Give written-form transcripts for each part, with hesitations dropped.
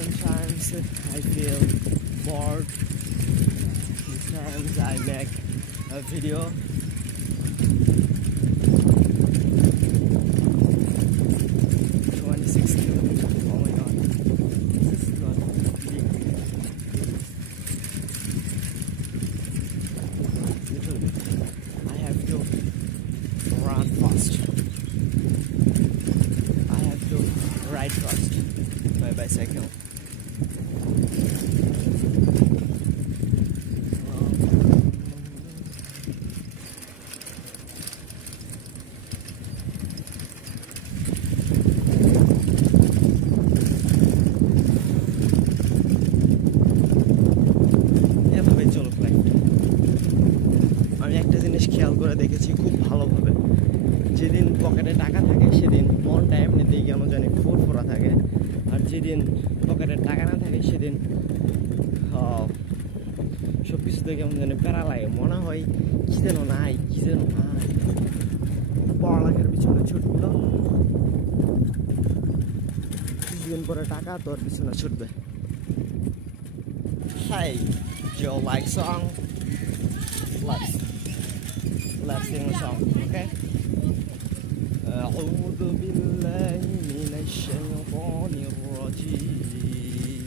Sometimes I feel bored. Sometimes I make a video. 26 kilometers. Oh my god. This is not big. Little bit. I have to run fast. I have to ride fast. My bicycle. আমি একটা জিনিস খেয়াল করে দেখেছি খুব ভালোভাবে, যেদিন পকেটে টাকা থাকে সেদিন মনটা এমনিতেই কেমন জানি ফুরফুরা থাকে, আর যেদিন পকেটে টাকা না থাকে সেদিন সব কিছুতে কেমন জানি প্যারা লাগে, মনে হয় কি যেন নাই পড়ালেখার পিছনে ছুটলো, কিছুদিন পরে টাকা তোর পিছনে ছুটবে। Hey, do you like song? Let's sing a song, okay? أعوذ بالله من الشيطان الرجيم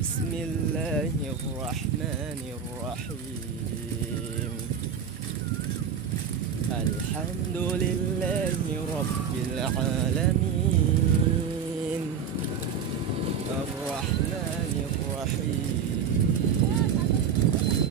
بسم الله الرحمن الرحيم الحمد لله رب العالمين الرحمن الرحيم